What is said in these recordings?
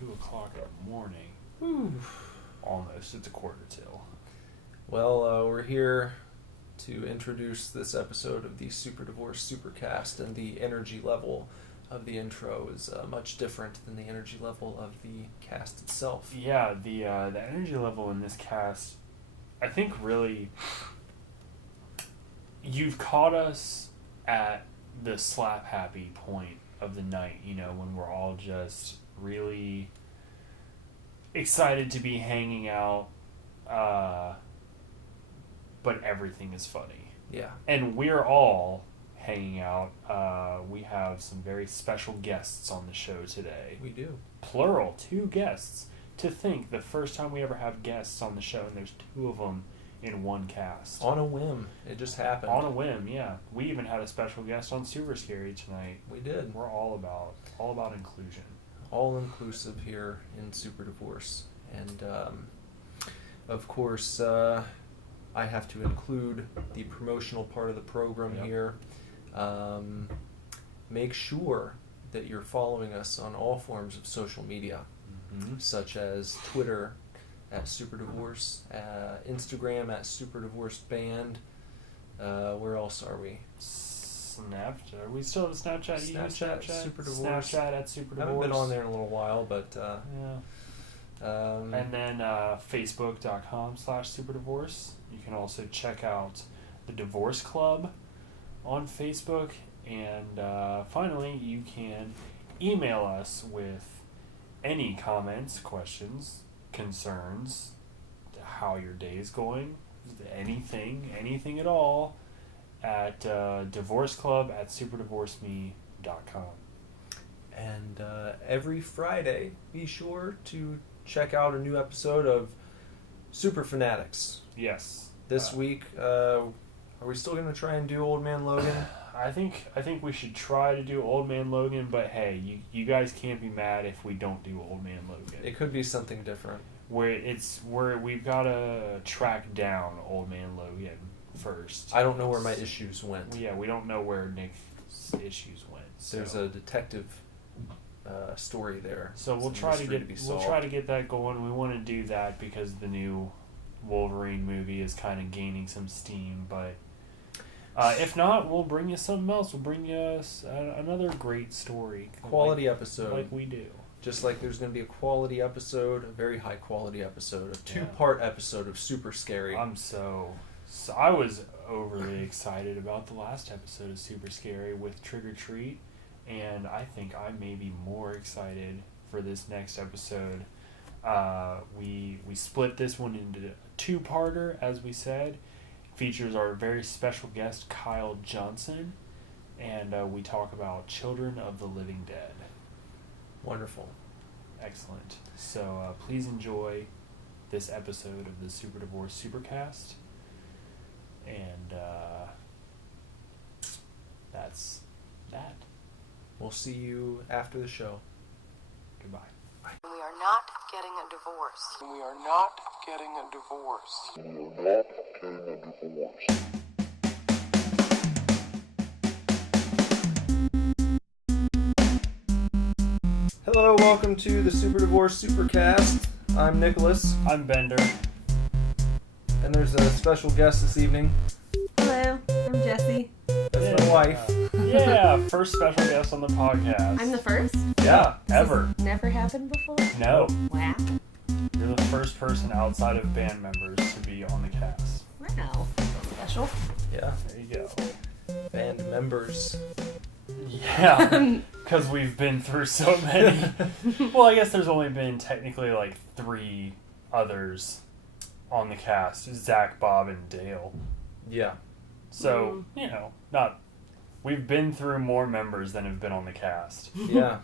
2 o'clock in the morning. Whew. Almost. It's 1:45. Well, we're here to introduce this episode of the Super Divorce Supercast, and the energy level of the intro is much different than the energy level of the cast itself. Yeah, the energy level in this cast, I think really, you've caught us at the slap happy point of the night, you know, when we're all just really excited to be hanging out, but everything is funny. Yeah. And we're all hanging out. We have some very special guests on the show today. We do. Plural, 2 guests. To think, the first time we ever have guests on the show, and there's 2 of them in one cast. On a whim. It just happened. On a whim, yeah. We even had a special guest on Super Scary tonight. We did. We're all about inclusion. All inclusive here in Super Divorce. And, of course, I have to include the promotional part of the program here. Make sure that you're following us on all forms of social media, such as Twitter at Super Divorce, Instagram at Super Divorce Band. Where else are we? Snapchat. Are we still at Snapchat? You use Snapchat? Super Divorce. Snapchat at Super Divorce. I haven't been on there in a little while, but yeah. And then Facebook.com/SuperDivorce. You can also check out the Divorce Club on Facebook. And finally, you can email us with any comments, questions, concerns, how your day is going, anything at all, at divorceclub@superdivorceme.com. And every Friday, be sure to check out a new episode of Super Fanatics. Yes. This week, are we still going to try and do Old Man Logan? I think we should try to do Old Man Logan, but hey, you guys can't be mad if we don't do Old Man Logan. It could be something different. Where we've got to track down Old Man Logan first. I don't know where my issues went. Yeah, we don't know where Nick's issues went. So. There's a detective story there. So we'll try to get that going. We want to do that because the new Wolverine movie is kind of gaining some steam, but if not, we'll bring you something else. We'll bring you another great story. Quality episode. Like we do. Just like there's going to be a quality episode, a very high quality episode, a 2-part episode of Super Scary. I was overly excited about the last episode of Super Scary with Trick or Treat, and I think I may be more excited for this next episode. We split this one into a 2-parter, as we said. Features our very special guest, Kyle Johnson, and we talk about Children of the Living Dead. Wonderful. Excellent. So please enjoy this episode of the Super Divorce Supercast. And that's that. We'll see you after the show. Goodbye. We are not getting a divorce. We are not getting a divorce. We are not getting a divorce. Hello, welcome to the Super Divorce Supercast. I'm Nicholas. I'm Bender. And there's a special guest this evening. Hello, I'm Jessie. That's my wife. Yeah, first special guest on the podcast. I'm the first? Yeah, ever. Never happened before? No. Wow. You're the first person outside of band members to be on the cast. Wow. Special. Yeah. There you go. Band members. Yeah, because we've been through so many. Well, I guess there's only been technically like 3 others on the cast. Zach, Bob, and Dale. Yeah. So, you know, we've been through more members than have been on the cast. Yeah.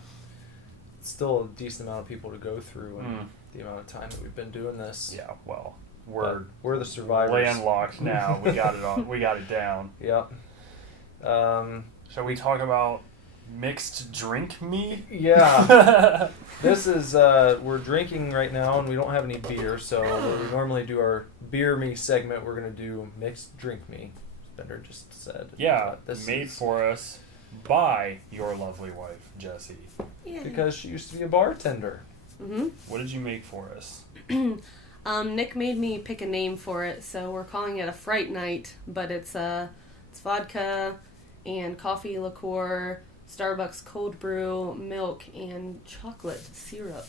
It's still a decent amount of people to go through in the amount of time that we've been doing this. Yeah, well, we're the survivors. Landlocked now. We got it on. We got it down. Yeah. Shall we talk about mixed drink me? Yeah. This is, we're drinking right now and we don't have any beer, so where we normally do our beer me segment, we're going to do mixed drink me. Bender just said. Yeah, made for us by your lovely wife, Jessie. Yeah. Because she used to be a bartender. Mm-hmm. What did you make for us? Nick made me pick a name for it, so we're calling it a Fright Night, but it's vodka and coffee liqueur, Starbucks cold brew, milk, and chocolate syrup.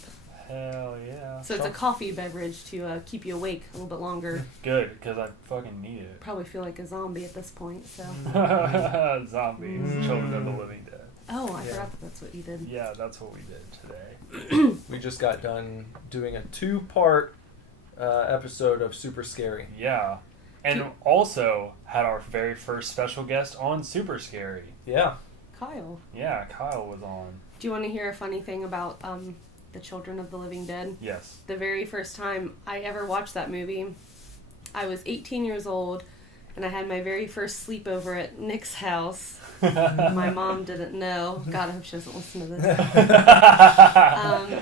Hell yeah. So it's a coffee beverage to keep you awake a little bit longer. Good, because I fucking need it. Probably feel like a zombie at this point, so. Zombies, Children of the Living Dead. Oh, I forgot that that's what you did. Yeah, that's what we did today. We just got done doing a 2-part episode of Super Scary. Yeah. And also had our very first special guest on Super Scary. Yeah. Kyle. Yeah, Kyle was on. Do you want to hear a funny thing about the Children of the Living Dead? Yes. The very first time I ever watched that movie, I was 18 years old, and I had my very first sleepover at Nick's house. My mom didn't know. God, I hope she doesn't listen to this.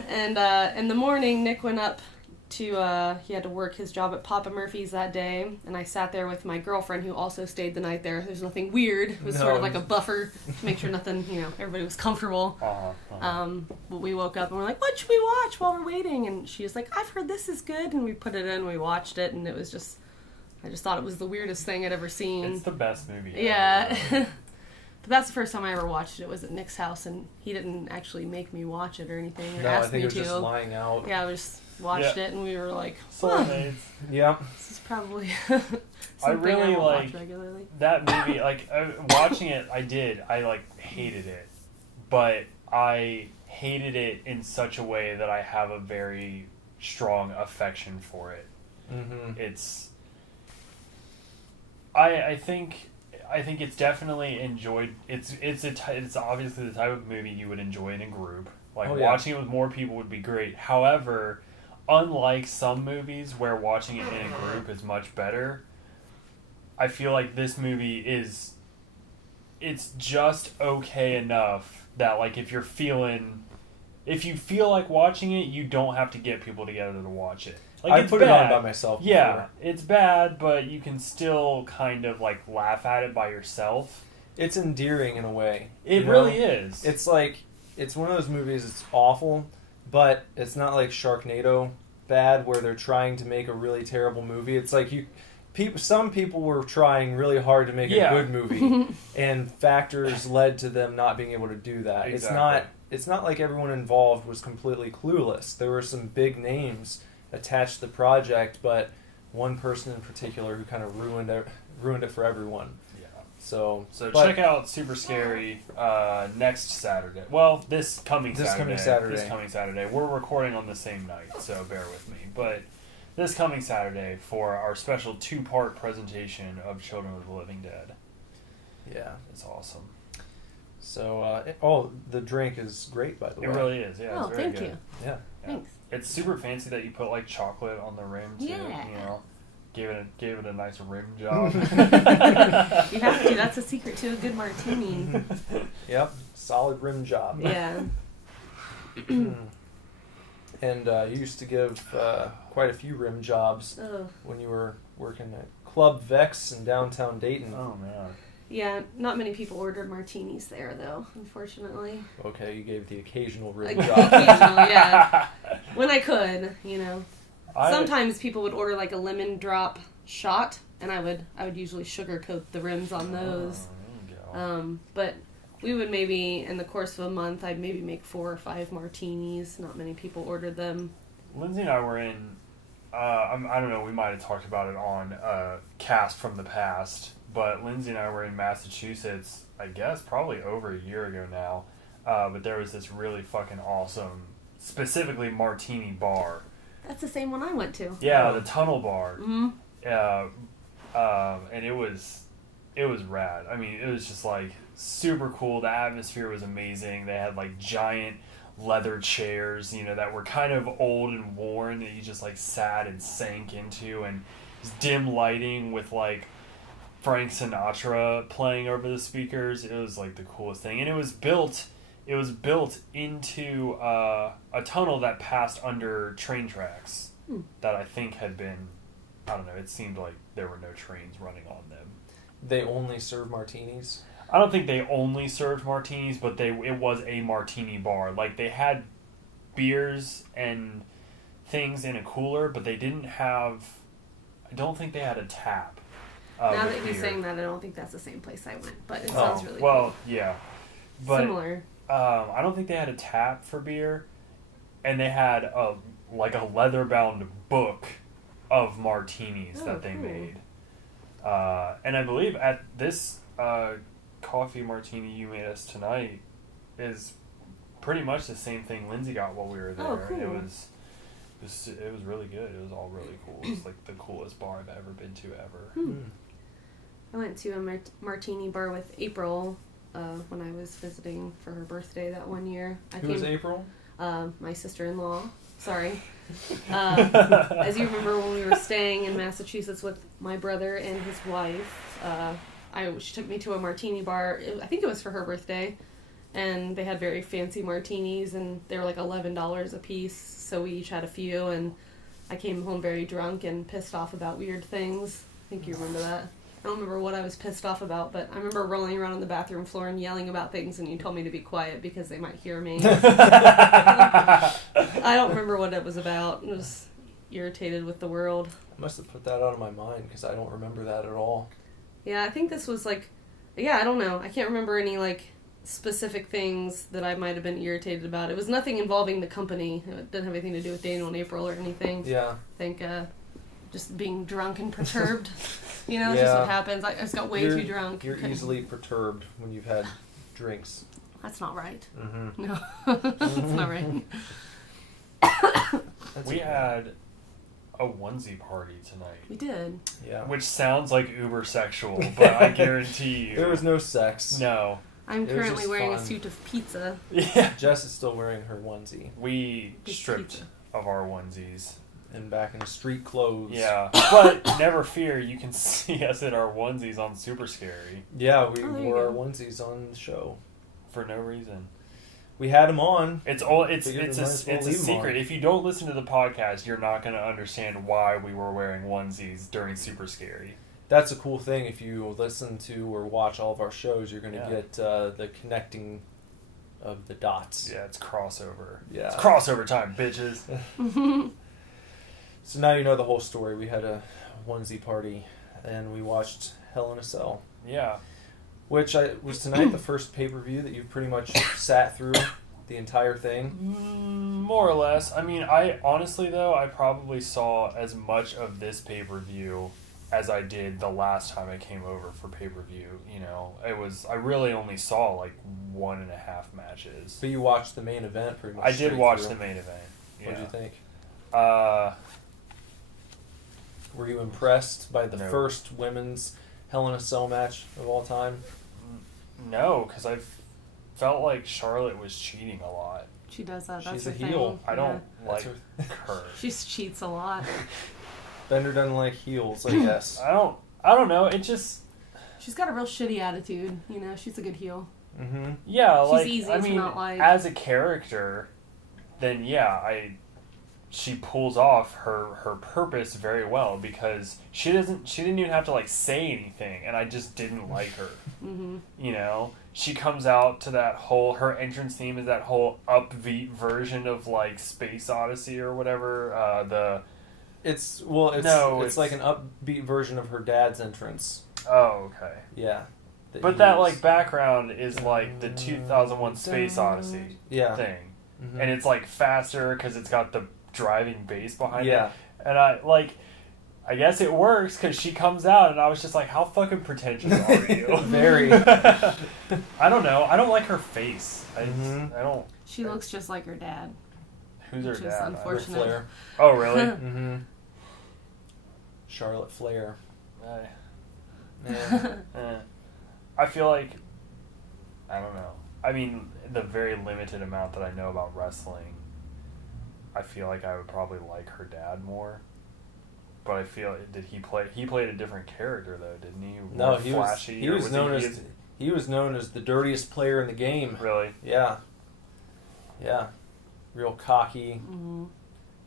And in the morning, Nick went up to, he had to work his job at Papa Murphy's that day, and I sat there with my girlfriend who also stayed the night there. There's nothing weird. It was sort of like a buffer to make sure nothing, everybody was comfortable. But we woke up and we're like, what should we watch while we're waiting? And she was like, I've heard this is good. And we put it in, we watched it, and it was just, I just thought it was the weirdest thing I'd ever seen. It's the best movie ever. Yeah. But that's the first time I ever watched it. It was at Nick's house, and he didn't actually make me watch it or anything, or ask I think me it was to. just lying out. Yeah, we just watched it, and we were like, Soulmates. Yeah. this is probably I really watch like regularly. that movie. Like watching it, I did. I hated it, but I hated it in such a way that I have a very strong affection for it. Mm-hmm. It's. I think it's definitely enjoyed. It's obviously the type of movie you would enjoy in a group. Watching it with more people would be great. However, unlike some movies where watching it in a group is much better, I feel like this movie it's just okay enough that if you feel like watching it, you don't have to get people together to watch it. I put it on by myself before. Yeah, it's bad, but you can still kind of laugh at it by yourself. It's endearing in a way. It really is. It's it's one of those movies that's awful, but it's not like Sharknado bad where they're trying to make a really terrible movie. It's some people were trying really hard to make a good movie, and factors led to them not being able to do that. Exactly. It's not like everyone involved was completely clueless. There were some big names attached to the project, but one person in particular who kind of ruined it for everyone. Yeah. So check out Super Scary next Saturday. Well, this coming Saturday. We're recording on the same night, so bear with me. But this coming Saturday for our special 2-part presentation of Children of the Living Dead. Yeah, it's awesome. So, the drink is great, by the way. It really is. Yeah. Oh, it's very thank good. you. Yeah. Thanks. It's super fancy that you put chocolate on the rim too. Yeah. Gave it a nice rim job. You have to. That's a secret to a good martini. Yep. Solid rim job. Yeah. And you used to give quite a few rim jobs when you were working at Club Vex in downtown Dayton. Oh, man. Yeah, not many people ordered martinis there, though, unfortunately. Okay, you gave the occasional rim Occasionally, job. yeah. When I could, Sometimes people would order a lemon drop shot, and I would usually sugarcoat the rims on those. There you go. But we would maybe, in the course of a month, I'd maybe make 4 or 5 martinis. Not many people ordered them. Lindsay and I were in, I don't know, we might have talked about it on Cast from the Past, but Lindsay and I were in Massachusetts, I guess, probably over a year ago now, but there was this really fucking awesome, specifically martini bar. That's the same one I went to. Yeah, the Tunnel Bar. Mm-hmm. And it was rad. I mean, it was just super cool. The atmosphere was amazing. They had giant leather chairs, that were kind of old and worn that you just sat and sank into, and dim lighting with Frank Sinatra playing over the speakers. It was the coolest thing, and it was built into a tunnel that passed under train tracks that I think had been, I don't know, it seemed like there were no trains running on them. They only serve martinis? I don't think they only served martinis, but it was a martini bar. They had beers and things in a cooler, but they didn't have. I don't think they had a tap. Now that with you're beer. saying that, I don't think that's the same place I went, but it Oh, sounds really well, cool. yeah, but Similar. I don't think they had a tap for beer, and they had a leather-bound book of martinis that they cool. made. And I believe at this coffee martini you made us tonight is pretty much the same thing Lindsay got while we were there. Oh, cool. It was really good. It was all really cool. It was like the coolest bar I've ever been to ever. I went to a martini bar with April when I was visiting for her birthday that one year. Who was April? My sister-in-law. Sorry. As you remember, when we were staying in Massachusetts with my brother and his wife, she took me to a martini bar. I think it was for her birthday, and they had very fancy martinis, and they were like $11 a piece. So we each had a few, and I came home very drunk and pissed off about weird things. I think you remember that. I don't remember what I was pissed off about, but I remember rolling around on the bathroom floor and yelling about things, and you told me to be quiet because they might hear me. I don't remember what it was about. I was irritated with the world. I must have put that out of my mind because I don't remember that at all. Yeah, I think this was I don't know. I can't remember any specific things that I might have been irritated about. It was nothing involving the company. It didn't have anything to do with Daniel and April or anything. Yeah. I think just being drunk and perturbed. Just what happens. I just got way too drunk. You're easily perturbed when you've had drinks. That's not right. Mm-hmm. No, that's not right. We had a onesie party tonight. We did. Yeah. Which sounds like uber sexual, but I guarantee you. There was no sex. No. I'm It was currently just wearing fun. a suit of pizza. Yeah. Jess is still wearing her onesie We Big stripped pizza. of our onesies. and back in street clothes. Yeah. But never fear, you can see us in our onesies on Super Scary Yeah, we Oh, there you wore our go. onesies on the show. for no reason. We had them on. It's Figured it's we might as well a leave 'em secret. on. If you don't listen to the podcast, you're not going to understand why we were wearing onesies during Super Scary. That's a cool thing. If you listen to or watch all of our shows, you're going to Yeah. get the connecting of the dots. Yeah, it's crossover. Yeah. It's crossover time, bitches. So now you know the whole story. We had a onesie party, and we watched Hell in a Cell, Yeah. which was tonight the first pay-per-view that you've pretty much sat through the entire thing. More or less. I mean, I honestly, though, I probably saw as much of this pay-per-view as I did the last time I came over for pay-per-view. I really only saw like 1.5 matches. But you watched the main event pretty much. I did straight watch through. the main event. Yeah. What did you think? Were Were you impressed by the No. first women's Hell in a Cell match of all time? No, because I felt like Charlotte was cheating a lot. She does that. That's She's her a heel. thing. I don't That's like her. She just cheats a lot. Bender doesn't like heels, I guess. I don't know. It just She's got a real shitty attitude. She's a good heel. Mm-hmm. yeah. She's Like easy I to mean, not like. as a character, then yeah, she pulls off her purpose very well because she didn't even have to like say anything, and I just didn't like her. Mm-hmm. She comes out to her entrance theme is that whole upbeat version of like Space Odyssey or whatever. It's like an upbeat version of her dad's entrance. Oh, okay. Yeah. But that like background is like the 2001 Space Odyssey yeah. thing, Mhm. and it's like faster because it's got the driving bass behind Yeah. it. And I guess it works because she comes out, and I was just like, how fucking pretentious are you? Very. I don't know. I don't like her face. I don't. She looks just like her dad. Who's her Which is dad? Ric unfortunate. Flair. Oh, really? Mm-hmm. Charlotte Flair. Eh. I feel like, I don't know. I mean, the very limited amount that I know about wrestling, I feel like I would probably like her dad more. But I feel he played a different character though, didn't he? No, More he flashy, or was known as the dirtiest player in the game. Really? Yeah. Yeah. Real cocky, Mm-hmm.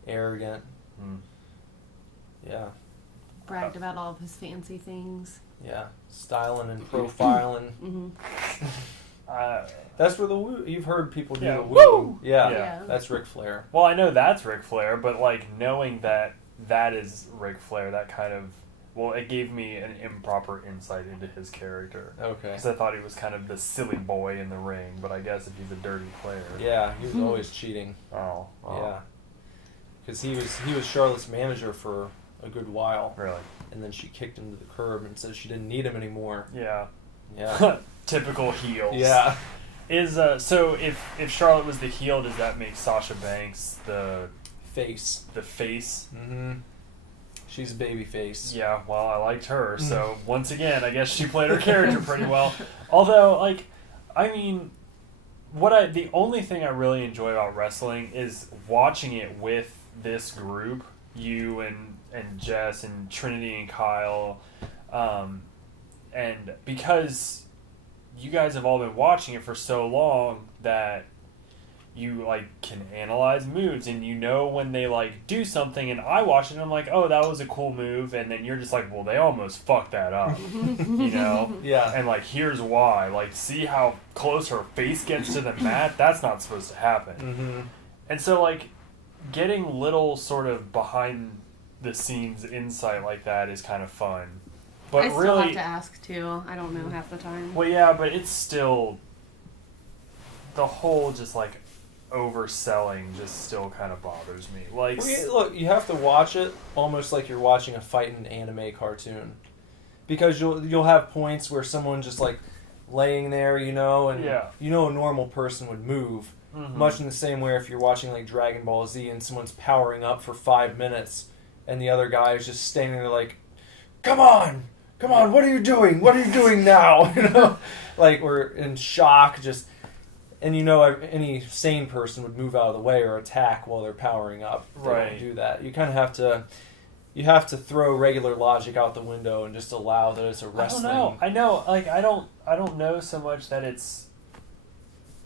arrogant. Mm. Yeah. Bragged about all of his fancy things. Yeah. Styling and profiling. Mm-hmm. That's where the woo. You've heard people do Yeah, the woo. woo! Yeah, Yeah. that's Ric Flair. Well, I know that's Ric Flair, but like knowing that is Ric Flair, that kind of it gave me an improper insight into his character. Okay. Because I thought he was kind of the silly boy in the ring, but I guess if he's a dirty player. Yeah, he was always cheating. Oh. Yeah. Because he was Charlotte's manager for a good while. Really? And then she kicked him to the curb and said she didn't need him anymore. Yeah. Yeah. Typical heels. Yeah. Is so if Charlotte was the heel, does that make Sasha Banks the Face. face? Mm-hmm. She's a baby face. Yeah, well, I liked her, so once again, I guess she played her character pretty well. Although, like, I mean, the only thing I really enjoy about wrestling is watching it with this group, you and Jess and Trinity and Kyle, and because you guys have all been watching it for so long that you like can analyze moves and you know when they like do something, and I watch it and I'm like, oh, that was a cool move, and then you're just like, well, they almost fucked that up. You know? Yeah. And like, here's why. Like, see how close her face gets to the mat? That's not supposed to happen. Mm-hmm. And so like getting little sort of behind the scenes insight like that is kind of fun. But I still really have to ask too. I don't know half the time. well, yeah, but it's still the whole just like overselling just still kind of bothers me. Like, Look, you have to watch it almost like you're watching a fighting anime cartoon, because you'll have points where someone's just like laying there, and Yeah. a normal person would move, much in the same way if you're watching like Dragon Ball Z and someone's powering up for 5 minutes and the other guy is just standing there like, come on, what are you doing now? Like we're in shock, just. And any sane person would move out of the way or attack while they're powering up. They don't do that. You kind of have to throw regular logic out the window and just allow that it's a wrestling. I know. Like, I don't know so much that it's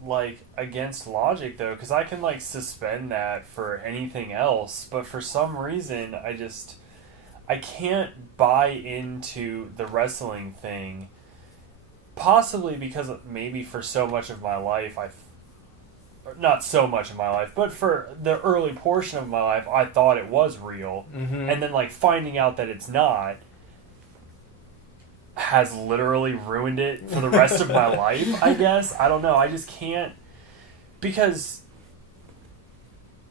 like against logic though, because I can like suspend that for anything else. But for some reason, I can't buy into the wrestling thing. Possibly because maybe for so much of my life, not so much of my life, but for the early portion of my life, I thought it was real. Mm-hmm. And then like finding out that it's not has literally ruined it for the rest of my life, I guess. I don't know. I just can't, because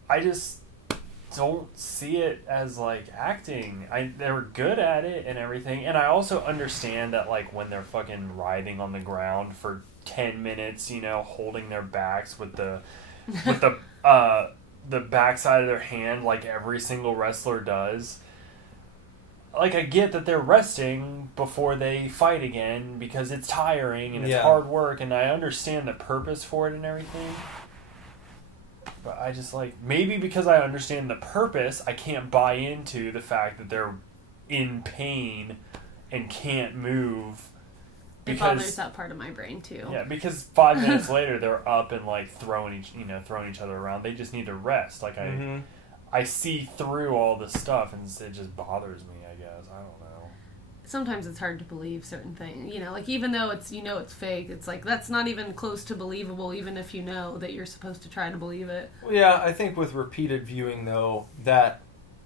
I just don't see it as like acting. They were good at it and everything, and I also understand that like when they're fucking writhing on the ground for 10 minutes, holding their backs with the backside of their hand like every single wrestler does. Like, I get that they're resting before they fight again because it's tiring and it's hard work, and I understand the purpose for it and everything. But I just like, maybe because I understand the purpose, I can't buy into the fact that they're in pain and can't move. It bothers that part of my brain too. Yeah, because 5 minutes later they're up and like throwing each other around. They just need to rest. Like I see through all this stuff and it just bothers me, I guess. I don't know. Sometimes it's hard to believe certain things. Like even though it's it's fake, it's like that's not even close to believable, even if you know that you're supposed to try to believe it. Well, yeah, I think with repeated viewing though, that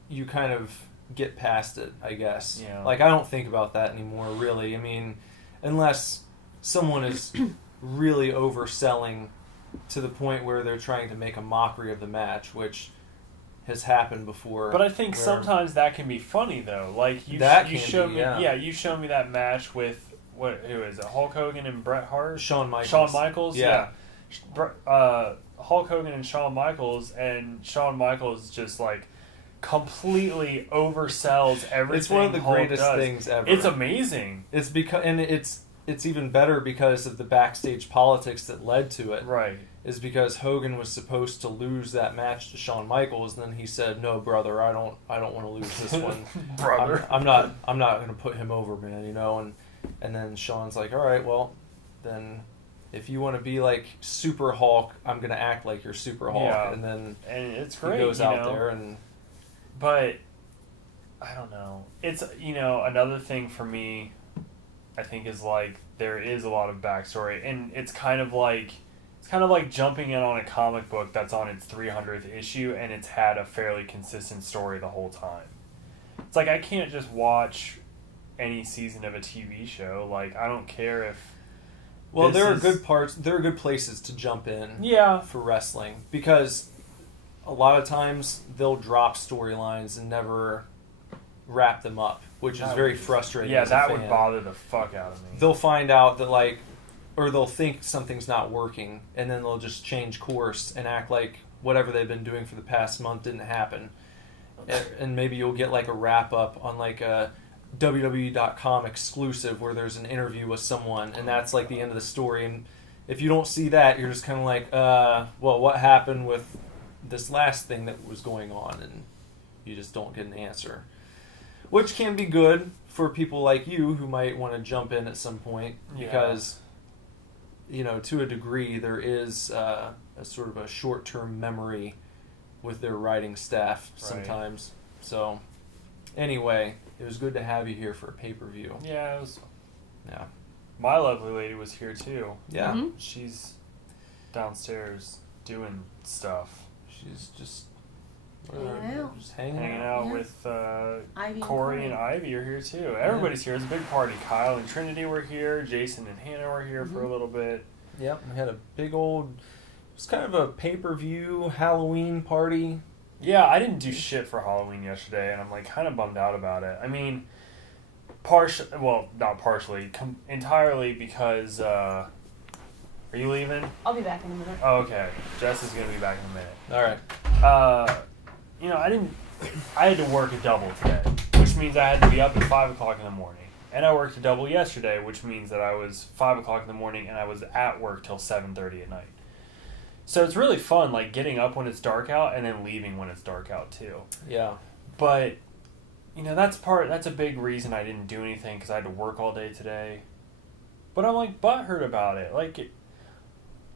you kind of get past it, I guess. Yeah. Like I don't think about that anymore, really. I mean, unless someone is really overselling to the point where they're trying to make a mockery of the match, which has happened before. But I think sometimes that can be funny though. Like you showed me that match with who is it? Hulk Hogan and Bret Hart. Shawn Michaels. Yeah. Hulk Hogan and Shawn Michaels just like completely oversells everything. It's one of the Hulk greatest does. things ever. It's amazing. It's because, and it's even better because of the backstage politics that led to it. Right. Is because Hogan was supposed to lose that match to Shawn Michaels, and then he said, "No, brother, I don't want to lose this one, brother. I'm not going to put him over, man, And then Shawn's like, "All right, well, then if you want to be like Super Hulk, I'm going to act like you're Super Hulk." Yeah. And then it's great. He goes out there and. But I don't know. It's another thing for me I think is like there is a lot of backstory, and it's kind of like jumping in on a comic book that's on its 300th issue and it's had a fairly consistent story the whole time. It's like I can't just watch any season of a TV show. Like I don't care if. Well, there are good parts. There are good places to jump in. Yeah. For wrestling, because a lot of times they'll drop storylines and never wrap them up, which is very frustrating. Yeah, as a that fan. would bother the fuck out of me. They'll find out that or they'll think something's not working, and then they'll just change course and act like whatever they've been doing for the past month didn't happen. And maybe you'll get like a wrap up on like a WWE.com exclusive where there's an interview with someone, and that's like the end of the story. And if you don't see that, you're just kind of like, well, what happened with this last thing that was going on? And you just don't get an answer, which can be good for people like you who might want to jump in at some point, because to a degree there is a sort of a short-term memory with their writing staff sometimes. Right. So anyway, it was good to have you here for a pay-per-view. Yeah, it was. Yeah. My lovely lady was here too. Yeah. Mm-hmm. She's downstairs doing stuff. She's just hanging out with Ivy Corey and Ivy are here too. Everybody's here. It's a big party. Kyle and Trinity were here. Jason and Hannah were here for a little bit. Yep, we had a big old. It was kind of a pay-per-view Halloween party. Yeah, I didn't do shit for Halloween yesterday, and I'm like kind of bummed out about it. I mean, not partially, entirely because. Are you leaving? I'll be back in a minute. Oh, okay. Jess is gonna be back in a minute. All right. I had to work a double today, which means I had to be up at 5 o'clock in the morning. And I worked a double yesterday, which means that I was 5 o'clock in the morning and I was at work till 7:30 at night. So it's really fun, like getting up when it's dark out and then leaving when it's dark out too. Yeah. But, that's a big reason I didn't do anything, because I had to work all day today. But I'm like butthurt about it.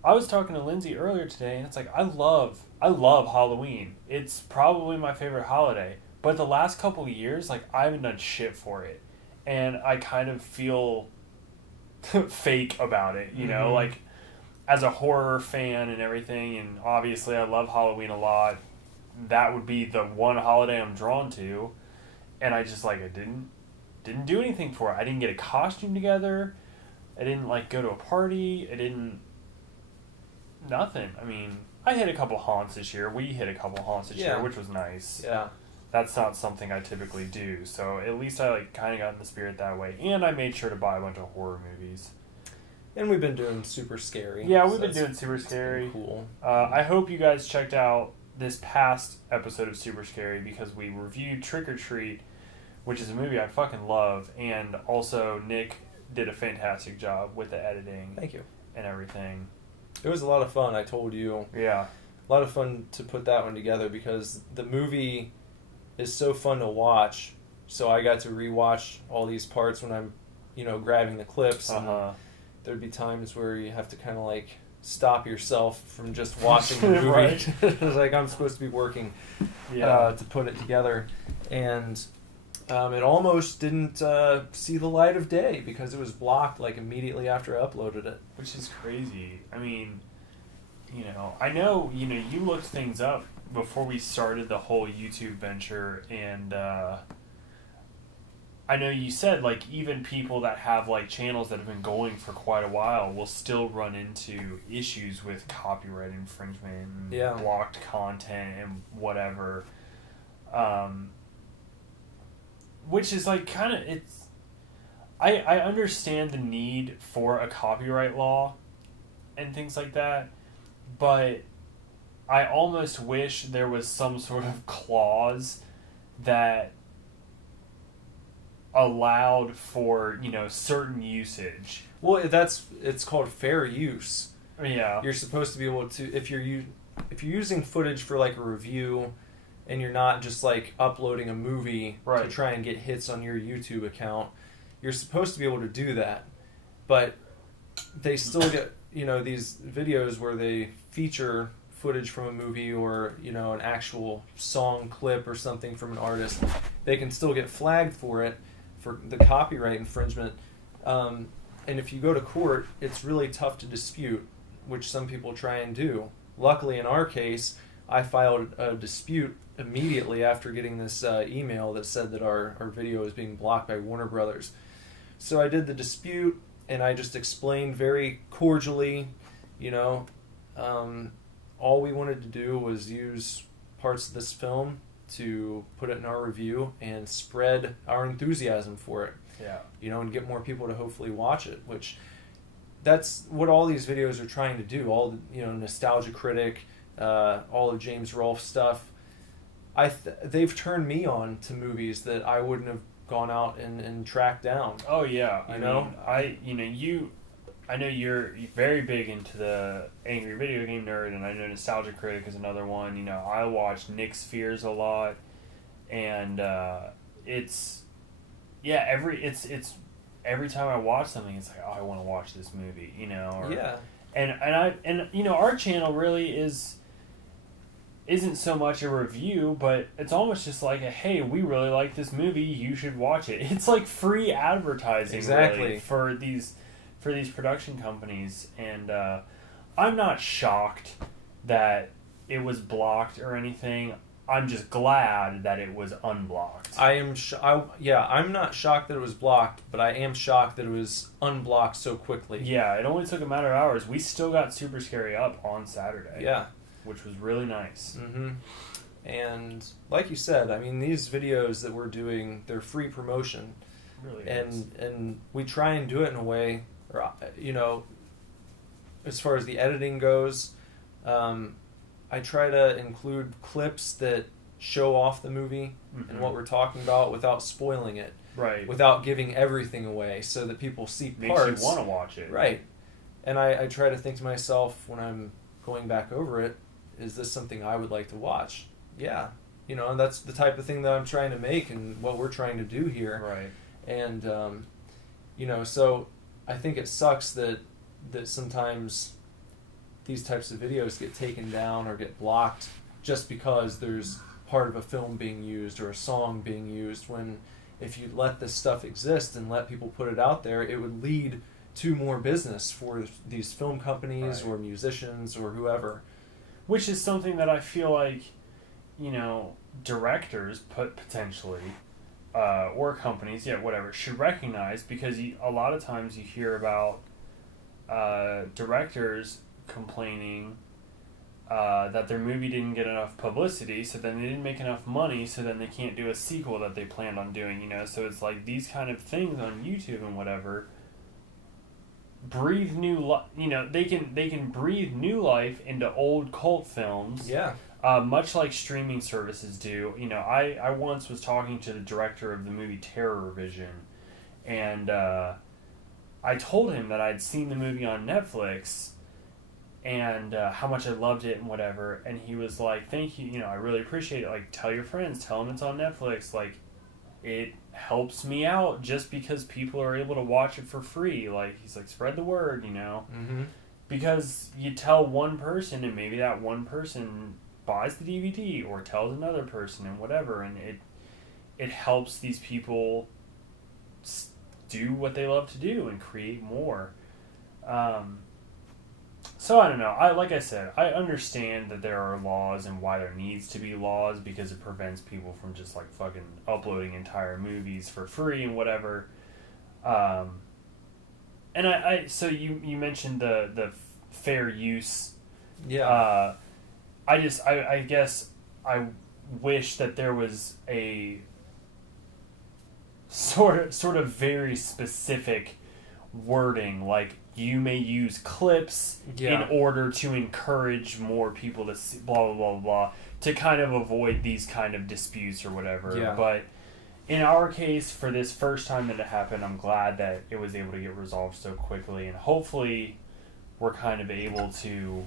I was talking to Lindsay earlier today, and it's like I love Halloween. It's probably my favorite holiday. But the last couple of years, I haven't done shit for it, and I kind of feel fake about it. You know, as a horror fan and everything, and obviously I love Halloween a lot. That would be the one holiday I'm drawn to, and I just I didn't do anything for it. I didn't get a costume together. I didn't go to a party. I didn't. Nothing. I mean, I hit a couple haunts this year. We hit a couple haunts this year, which was nice. Yeah. That's not something I typically do. So at least I kind of got in the spirit that way. And I made sure to buy a bunch of horror movies. And we've been doing Super Scary. Yeah, we've been doing Super Scary. Cool. I hope you guys checked out this past episode of Super Scary, because we reviewed Trick or Treat, which is a movie I fucking love. And also Nick did a fantastic job with the editing. Thank you. And everything. It was a lot of fun, I told you. Yeah. A lot of fun to put that one together, because the movie is so fun to watch. So I got to rewatch all these parts when I'm, grabbing the clips. And there'd be times where you have to kind of stop yourself from just watching the movie. Right. It's I'm supposed to be working to put it together. And it almost didn't see the light of day because it was blocked immediately after I uploaded it. Which is crazy. I mean, I know, you looked things up before we started the whole YouTube venture, and I know you said even people that have channels that have been going for quite a while will still run into issues with copyright infringement and blocked content and whatever. Which is kind of, it's, I understand the need for a copyright law and things like that, but I almost wish there was some sort of clause that allowed for, certain usage. Well, it's called fair use. Yeah. You're supposed to be able to, if you're using footage for a review, and you're not just uploading a movie to try and get hits on your YouTube account, you're supposed to be able to do that. But they still get, these videos where they feature footage from a movie or, an actual song clip or something from an artist. They can still get flagged for it, for the copyright infringement. And if you go to court, it's really tough to dispute, which some people try and do. Luckily, in our case, I filed a dispute immediately after getting this email that said that our video was being blocked by Warner Brothers. So I did the dispute, and I just explained very cordially, all we wanted to do was use parts of this film to put it in our review and spread our enthusiasm for it. Yeah. And get more people to hopefully watch it, which that's what all these videos are trying to do. All Nostalgia Critic, all of James Rolfe stuff. They've turned me on to movies that I wouldn't have gone out and tracked down. Oh yeah, I know you're very big into the Angry Video Game Nerd, and I know Nostalgia Critic is another one. I watch Nick Spheres a lot, and it's every time I watch something, it's like, oh, I want to watch this movie, Yeah. And our channel really isn't so much a review, but it's almost just like hey, we really like this movie, you should watch it. It's like free advertising, exactly, really, for these production companies, and I'm not shocked that it was blocked or anything. I'm just glad that it was unblocked. I'm not shocked that it was blocked, but I am shocked that it was unblocked so quickly. Yeah, it only took a matter of hours. We still got Super Scary up on Saturday. Yeah. Which was really nice. Mm-hmm. And like you said, these videos that we're doing, they're free promotion. Really and we try and do it in a way, as far as the editing goes, I try to include clips that show off the movie and what we're talking about without spoiling it. Right. Without giving everything away so that people see parts. Makes you want to watch it. Right. And I try to think to myself when I'm going back over it, is this something I would like to watch? Yeah. And that's the type of thing that I'm trying to make and what we're trying to do here. Right. And, so I think it sucks that sometimes these types of videos get taken down or get blocked just because there's part of a film being used or a song being used, when if you let this stuff exist and let people put it out there, it would lead to more business for these film companies or musicians or whoever. Which is something that I feel like, directors potentially, or companies, whatever, should recognize, because a lot of times you hear about directors complaining that their movie didn't get enough publicity, so then they didn't make enough money, so then they can't do a sequel that they planned on doing, so it's like these kind of things on YouTube and whatever breathe new they can breathe new life into old cult films, much like streaming services do. I once was talking to the director of the movie Terror Vision, and I told him that I'd seen the movie on Netflix and how much I loved it and whatever, and he was like, thank you, I really appreciate it, like, tell your friends, tell them it's on Netflix, like, it helps me out just because people are able to watch it for free, like, he's like, spread the word, because you tell one person and maybe that one person buys the DVD or tells another person and whatever, and it helps these people do what they love to do and create more. So I don't know. Like I said, I understand that there are laws and why there needs to be laws, because it prevents people from just like fucking uploading entire movies for free and whatever. And so you mentioned the fair use. Yeah. I guess I wish that there was a sort of very specific wording, like, you may use clips in order to encourage more people to see, blah, blah, blah, blah, to kind of avoid these kind of disputes or whatever. Yeah. But in our case, for this first time that it happened, I'm glad that it was able to get resolved so quickly, and hopefully we're kind of able to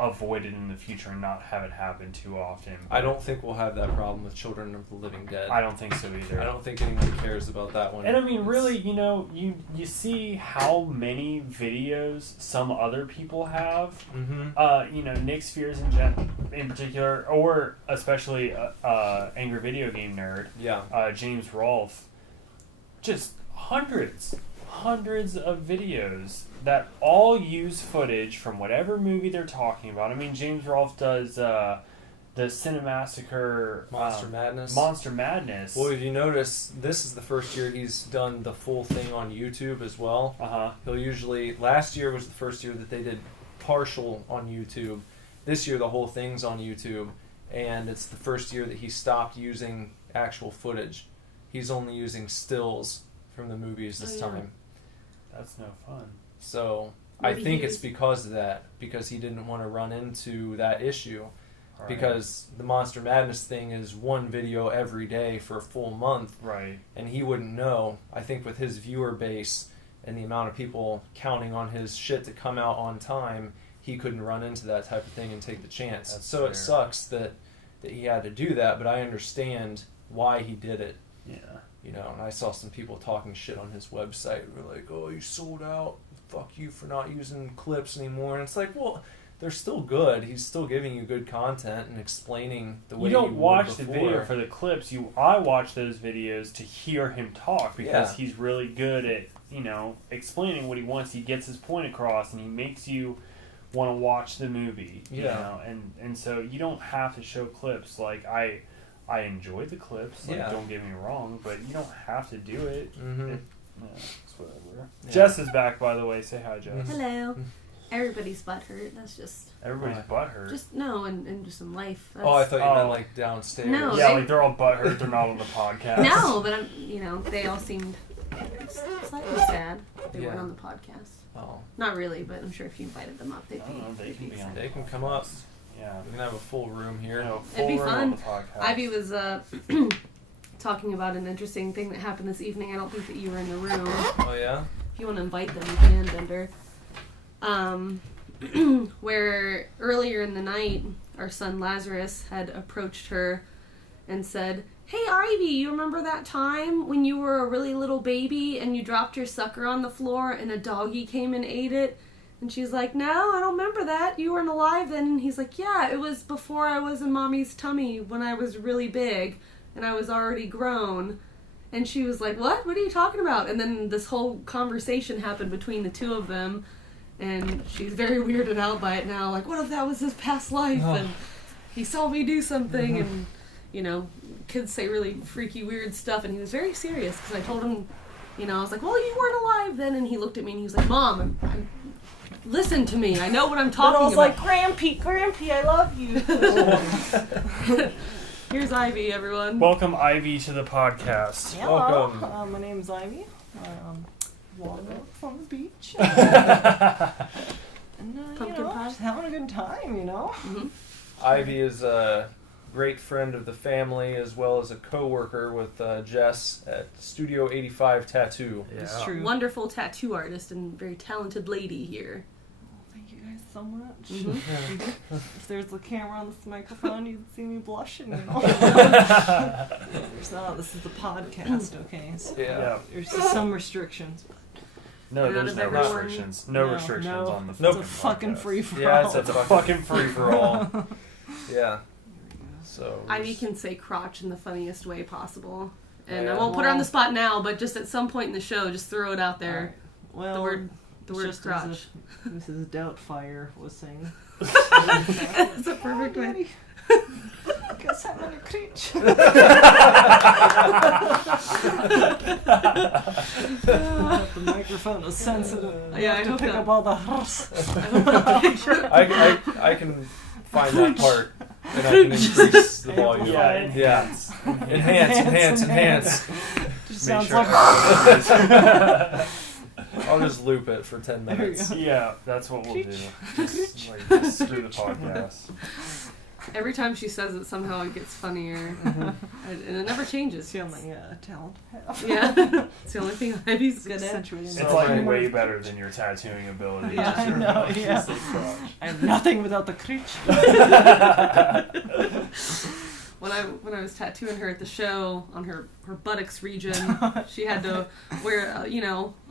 avoid it in the future and not have it happen too often. I don't think we'll have that problem with Children of the Living Dead. I don't think so either. I don't think anyone cares about that one. And I mean, really, you see how many videos some other people have. Mm-hmm. Nick Spheres in particular, or especially Angry Video Game Nerd. Yeah. James Rolfe. Just hundreds hundreds of videos that all use footage from whatever movie they're talking about. I mean, James Rolfe does the Cinemassacre Monster Madness. Well, if you notice, this is the first year he's done the full thing on YouTube as well. He'll usually, last year was the first year that they did partial on YouTube. This year the whole thing's on YouTube, and it's the first year that he stopped using actual footage. He's only using stills from the movies this time. That's no fun. So I think it's because of that, because he didn't want to run into that issue. Right. Because the Monster Madness thing is one video every day for a full month. Right. And he wouldn't know. I think with his viewer base and the amount of people counting on his shit to come out on time, he couldn't run into that type of thing and take the chance. That's so fair. It sucks that he had to do that, but I understand why he did it. Yeah. You know, and I saw some people talking shit on his website. We're like, oh, you sold out. Fuck you for not using clips anymore. And it's like, well, they're still good. He's still giving you good content and explaining the way you don't watch would the before. video for the clips. I watch those videos to hear him talk because he's really good at, you know, explaining what he wants. He gets his point across and he makes you want to watch the movie. You know? And so you don't have to show clips. Like I enjoy the clips. Like, don't get me wrong, but you don't have to do it. It's whatever. Yeah. Jess is back, by the way. Say hi, Jess. Hello. Everybody's butthurt. That's just... Everybody's butthurt? Just, no, and just in life. That's, I thought you meant like downstairs. No, like they're all butthurt. They're not on the podcast. No, but they all seemed slightly sad they weren't on the podcast. Oh. Not really, but I'm sure if you invited them up, they'd be... they can be on. They can come up. Yeah. We can have a full room here. It'd be fun. Ivy was talking about an interesting thing that happened this evening. I don't think that you were in the room. Oh, yeah? If you want to invite them, you can, Bender. Where earlier in the night, our son Lazarus had approached her and said, "Hey Ivy, you remember that time when you were a really little baby and you dropped your sucker on the floor and a doggy came and ate it?" And she's like, "No, I don't remember that. You weren't alive then." And he's like, "Yeah, it was before I was in Mommy's tummy when I was really big and I was already grown." And she was like, "What? What are you talking about?" And then this whole conversation happened between the two of them. And she's very weirded out by it now. Like, what if that was his past life? And he saw me do something. And, you know, kids say really freaky, weird stuff. And he was very serious because I told him, you know, I was like, "Well, you weren't alive then." And he looked at me and he was like, "Mom, listen to me. I know what I'm talking about." And I was like, Grampy, I love you. Here's Ivy, everyone. Welcome, Ivy, to the podcast. Hello. Welcome. My name's Ivy. Walk on the beach. And, Pumpkin pie. just having a good time, you know? Mm-hmm. Ivy is a great friend of the family as well as a co-worker with Jess at Studio 85 Tattoo. Yeah. It's true. Wonderful tattoo artist and very talented lady here. Thank you guys so much. Mm-hmm. If there's a camera on this microphone, you'd see me blushing, you know? There's not. This is the podcast, okay? So there's some restrictions. No, there's no restrictions. No restrictions on the It's a fucking free-for-all. Yeah, it's a fucking free-for-all. Yeah. So Ivy can say crotch in the funniest way possible. And Yeah. I won't put her on the spot now, but just at some point in the show, just throw it out there. Well, The word just crotch. as if Mrs. Doubtfire was saying. It's a perfect way. Guess I'm in a creech. The microphone is sensitive. Yeah, I have to hope pick not. up all the hurts. I can find that part and I can increase the volume. Yeah. Enhance. Just Make sounds sure like I'll just loop it for 10 minutes. Yeah, that's what we'll do. Just through the podcast. Every time she says it, somehow it gets funnier. And it never changes. the only talent I have. Yeah. It's the only thing Ivy's good at. Accentuating It's that. like way better than your tattooing ability. Yeah, Just I know, remember to yeah. say crotch. I have nothing without the creech. When I was tattooing her at the show on her buttocks region, she had to wear,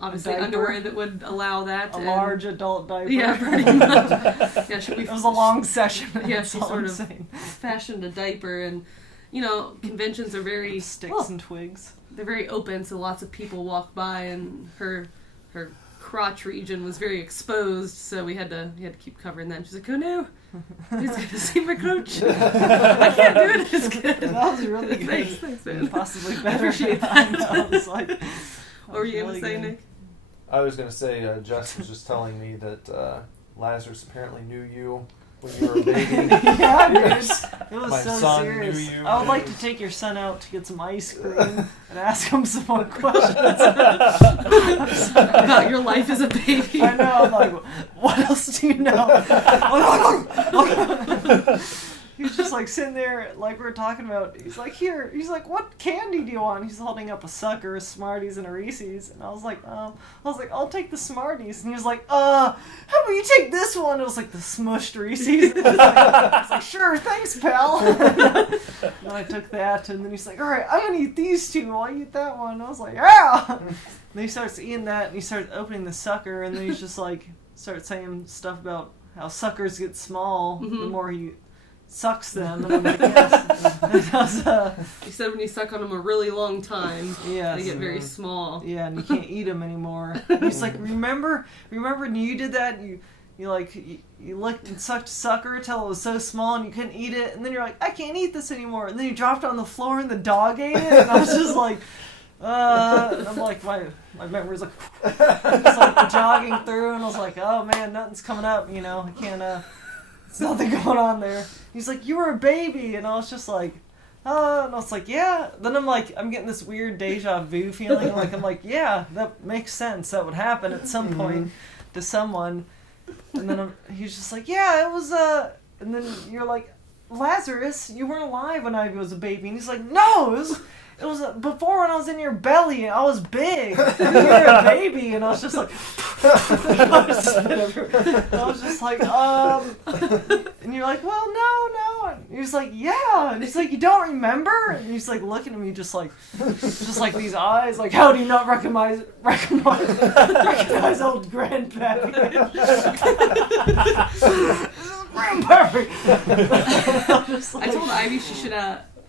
obviously diaper. underwear that would allow that. A and- large adult diaper. Yeah, pretty much. Yeah, It was a long session. Yeah, that's she all sort I'm of saying. fashioned a diaper, and conventions are very Sticks and twigs. they're very open, so lots of people walk by, and her her crotch region was very exposed, so we had to keep covering that. And she's like, "Oh no, he's gonna see my crotch. I can't do it as good." That was really good. Thanks, man. Possibly I better. appreciate I that. know, it's like, What were you really gonna say, good. Nick? I was going to say, Jess was just telling me that Lazarus apparently knew you when you were a baby. Yeah, dude. It was My so son serious. knew you. I would like to take your son out to get some ice cream and ask him some more questions. About your life as a baby. I know. I'm like, what else do you know? He was just like sitting there, like we were talking about. He's like, here. He's like, what candy do you want? He's holding up a Sucker, a Smarties, and a Reese's. And I was like, I'll take the Smarties. And he was like, how about you take this one? It was like the smushed Reese's. I was like, sure, thanks, pal. And I took that, and then he's like, all right, I'm gonna eat these two while I eat that one. And I was like, yeah. And then he starts eating that, and he starts opening the sucker, and then he's just like, starts saying stuff about how suckers get small the more he sucks them. And I'm like, yes. You said when you suck on them a really long time, Yes. they get very small. Yeah, and you can't eat them anymore. And he's like, remember when you did that? You licked and sucked sucker until it was so small and you couldn't eat it, and then you're like, I can't eat this anymore. And then you dropped it on the floor and the dog ate it, and I was just like, and I'm like, my memory's like, just like jogging through, and I was like, oh man, nothing's coming up, I can't, there's nothing going on there. He's like, you were a baby, and I was just like, and I was like, yeah. Then I'm getting this weird deja vu feeling, I'm like, yeah, that makes sense, that would happen at some point to someone. And then he's just like, yeah, it was, and then you're like, Lazarus, you weren't alive when I was a baby. And he's like, no, it was before when I was in your belly and I was big and you were a baby. And I was just like, I was just like, and you're like, well, no. And he's like, yeah. And he's like, you don't remember? And he's like looking at me just like these eyes, like, how do you not recognize old grandpappy? Grandpappy. I told Ivy she should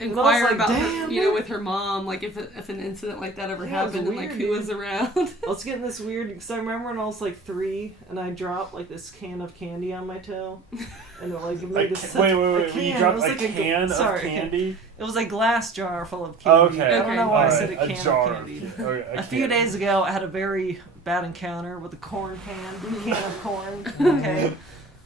inquire like, about damn, her, with her mom, like if an incident like that ever happened, and like weird, who was around. I was getting this weird because I remember when I was like 3 and I dropped like this can of candy on my toe, and it made this. Wait! When you dropped a can of candy? It was a glass jar full of candy. Okay. I don't know why I said a can jar of candy. A few days ago, I had a very bad encounter with a corn can of corn. Okay.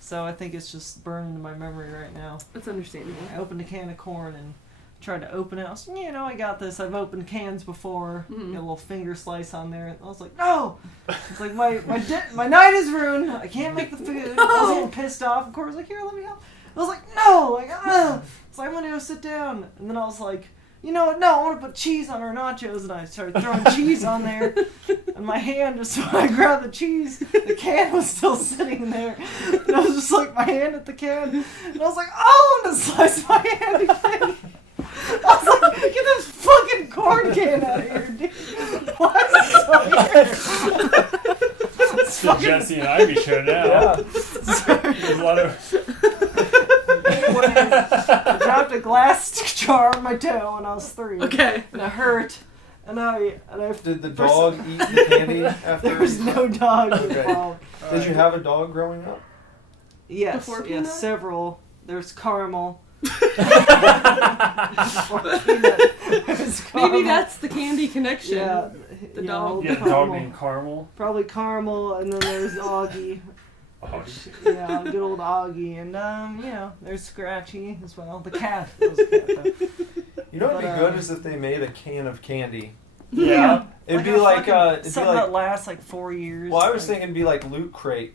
So I think it's just burned into my memory right now. That's understandable. I opened a can of corn and tried to open it. I was like, I got this. I've opened cans before. Got a little finger slice on there. I was like, no! It's like, my night is ruined. I can't make the food. I was getting pissed off. Of course, I was like, here, let me help. I was like, no! So I'm going to go sit down. And then I was like, you know what? No, I want to put cheese on our nachos. And I started throwing cheese on there. And my hand, just when I grabbed the cheese, the can was still sitting there. And I was just like, my hand at the can. And I was like, oh! And I sliced my hand again. I was like, get this fucking corn can out of here, dude. Why is it so here? Jessie and Ivy show now. Yeah. There's a lot of... I dropped a glass jar on my toe when I was 3. Okay. And it hurt. And I Did the dog eat the candy after? There was no dog Okay. involved. Did you have a dog growing up? Yes, Before Peanut? several. There's Caramel. Maybe that's the candy connection. Yeah, The dog. Yeah, the dog named Caramel. Probably Caramel, and then there's Augie. Yeah, good old Augie, and there's Scratchy as well. The cat. That was a cat, though. You know what'd be good is if they made a can of candy. Yeah. It'd be like something that lasts like 4 years. Well, I was thinking it'd be like Loot Crate,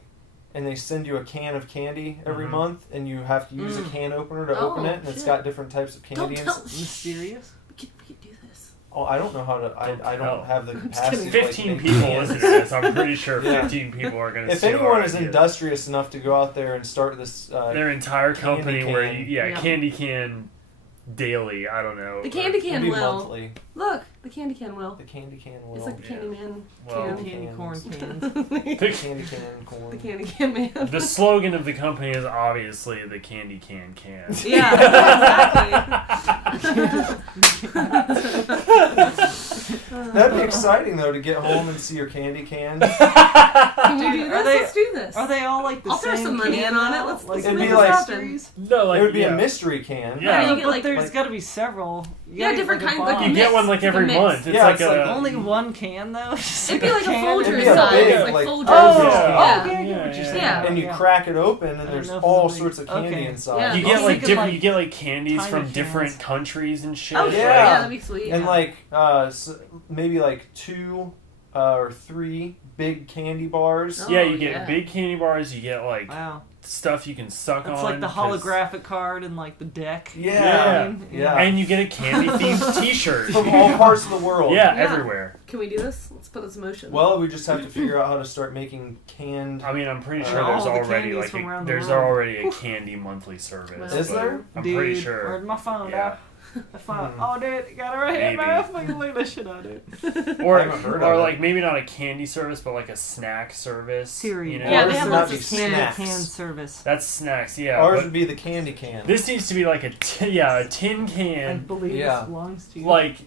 and they send you a can of candy every month, and you have to use a can opener to open it, and it's got different types of candy. Don't tell. Mysterious. We could do this. Oh, I don't know how to. I don't have the capacity. 15 to people cans. listen to this. I'm pretty sure Yeah. 15 people are going to If anyone is industrious enough to go out there and start this, their entire company candy where can. Yeah. candy can daily. I don't know. The candy it'd can be will. monthly. Look, the candy can will. The candy can will. It's like the candy man Well, can. Candy corn cans. The candy can corn. The candy can man. The slogan of the company is obviously the candy can. Yeah, exactly. That'd be exciting exciting though to get home and see your candy can. Can we do Are this? they- Let's do this. Are they all like the I'll same throw some money can in on it. now? Let's like, it'd make be this like- happen. No, like It would be yeah. a mystery can. Yeah. you No, get, but like- there's got to be several. You Yeah, gotta get, different like, a kinds, like box. You get one like It's like a every mix. month. It's Yeah, like it's a like Only one can though. Just It'd be like a can. Folgers It'd be a size, big, like like, Folgers. Oh, yeah. okay, I get what you're saying. Yeah. And you Yeah. crack it open, and I there's don't know if all it's sorts of candy okay. inside. Yeah. you I get was like thinking, different. like, You get like candies tiny from cans. different countries and shit. Oh, like- yeah. Yeah. Yeah, that'd be sweet. And like maybe like 2 or 3 big candy bars. Oh, Yeah, you get yeah. big candy bars. You get like Wow. stuff you can suck It's on. like the 'cause- holographic card and like the deck. Yeah. Yeah. And you get a candy themed T-shirt From all parts of the world. Yeah, Yeah. everywhere. Can we do this? Let's put this in motion. Well, we just have to figure out how to start making canned. I mean, I'm pretty sure all there's the already candies like from around the there's world. already a candy monthly service. Well, Is but there? I'm Dude, pretty sure. Where'd my phone Yeah. at? The phone. Oh, dude, you got it right here, Maybe. man. Fucking look at that shit out, dude. Or I haven't heard of it. like maybe not a candy service, but like a snack service. Siri. You know? Yeah, Ours they have would lots not of be Can snacks. service. That's snacks. Yeah. Ours but would be the candy can. this needs to be like a tin I can, believe Yeah. this belongs to you. like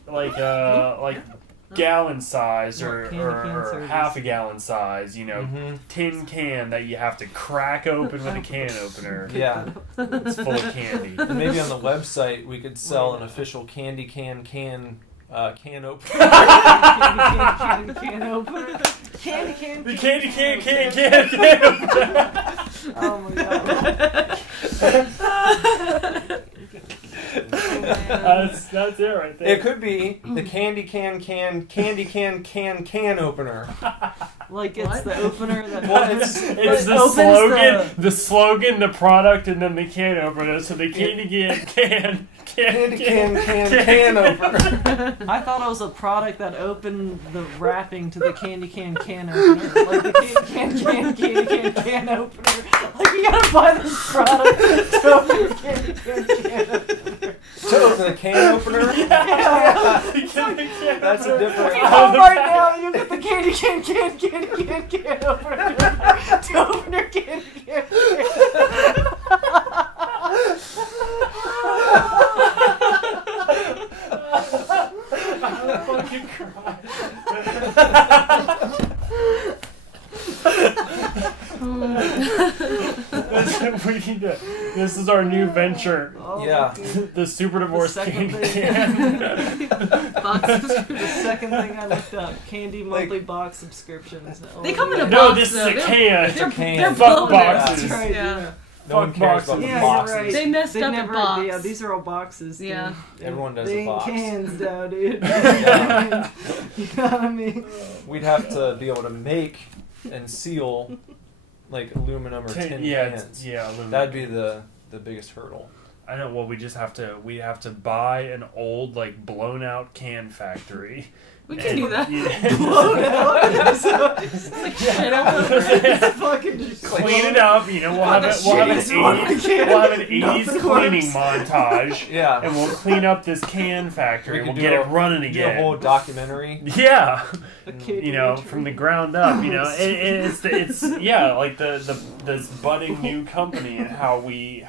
gallon size No, or, candy or, can or service. half a gallon size. You know, Mhm. tin can that you have to crack open with a can opener. Yeah. It's full of candy. And maybe on the website we could sell an official candy can opener. Candy can opener. Candy can. The candy can opener. Oh my god. That's it right there. It could be the candy can opener. Like it's What? the opener that Well, it's the opens slogan, the slogan, the product, and then the can opener. So the candy can opener. I thought it was a product that opened the wrapping to the candy can opener. Like the candy can opener. Like you gotta buy this product to open the candy can opener. To open the can opener? That's a different. If you call right now, you get the candy can opener to open your candy can. I'm fucking This is our new venture. Oh, Yeah. The Super Divorce The second Candy thing. Can. The second thing I looked up, candy monthly box subscriptions. Oh, They come in a No, box, this is though. a can. They're, can. they're Fuck boners. boxes. That's right. Yeah. No one Fuck cares about boxes. the Yeah, boxes. you're right. They messed They up never, a box. Yeah, these are all boxes. Dude. Yeah. Everyone does they a ain't box. cans now, dude. Yeah. You know what I mean? We'd have to be able to make and seal like aluminum or tin cans. Yeah, aluminum. That'd be the biggest hurdle. I know. Well, we have to buy an old like blown out can factory. We can do that. Blown out. Shit all over it. It's fucking just Clean it up, you know. We'll have an shittiest one I 80s, can. we'll have an 80s Nothing cleaning works. montage, Yeah. and we'll clean up this can factory. We We'll could get do it running Do a whole again. documentary. Yeah, a kid you know, tree. from the ground up. You know, it's yeah, like this budding new company and how we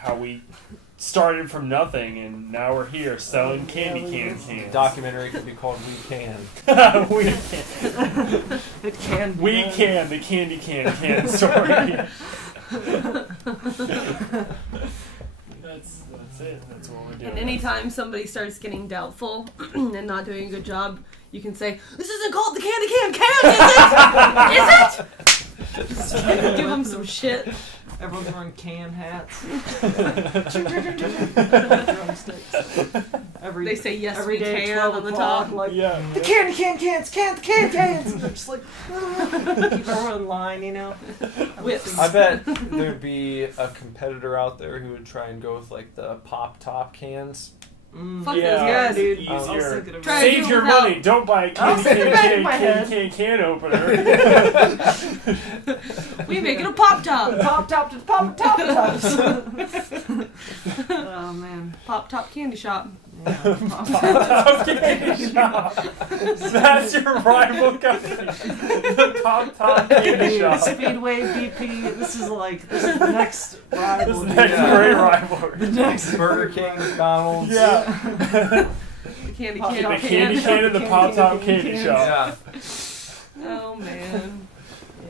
started from nothing and now we're here selling candy cans. Documentary could be called We Can. We can. It can be We done. can. The candy can story. That's it. That's what we're doing. And anytime somebody starts getting doubtful and not doing a good job, you can say, "This isn't called the candy can, is it? Is it?" Just give them some shit. Everyone's wearing can hats. Drumsticks. They say, "Yes, every we day can" 12 on the o'clock, top. like, Yeah. the candy cans, the can cans. They're just like, keep everyone in line, you know? Whips. I bet there'd be a competitor out there who would try and go with like the pop top cans. Fuck Yeah, those Yeah, guys. dude. easier. I was thinking of Try that. to Save do your without- money. Don't buy a I'll candy say that in my head. can opener. We make it a pop top. Pop top to pop tops. Oh, man. Pop top candy shop. Yeah, pop Pop Candy Shop. That's your rival company. The Pop Top Candy Shop. Speedway BP. This is the next rival. This is next Yeah. great rivalry. The next Burger King, McDonald's. Yeah. The candy Pop can. top The candy can and the Candy Pop Top can Candy cans. Shop. Yeah. Oh man.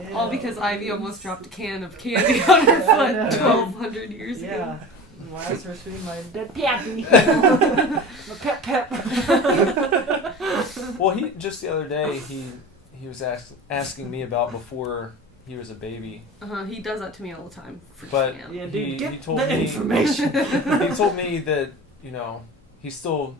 Yeah. All because Ivy almost dropped a can of candy on her foot 1,200 years ago. Yeah. Lazarus being my dead pappy. My pep. Well, he just the other day he was asking me about before he was a baby. He does that to me all the time. But Yeah, dude, he get told the me information. he told me that he's still,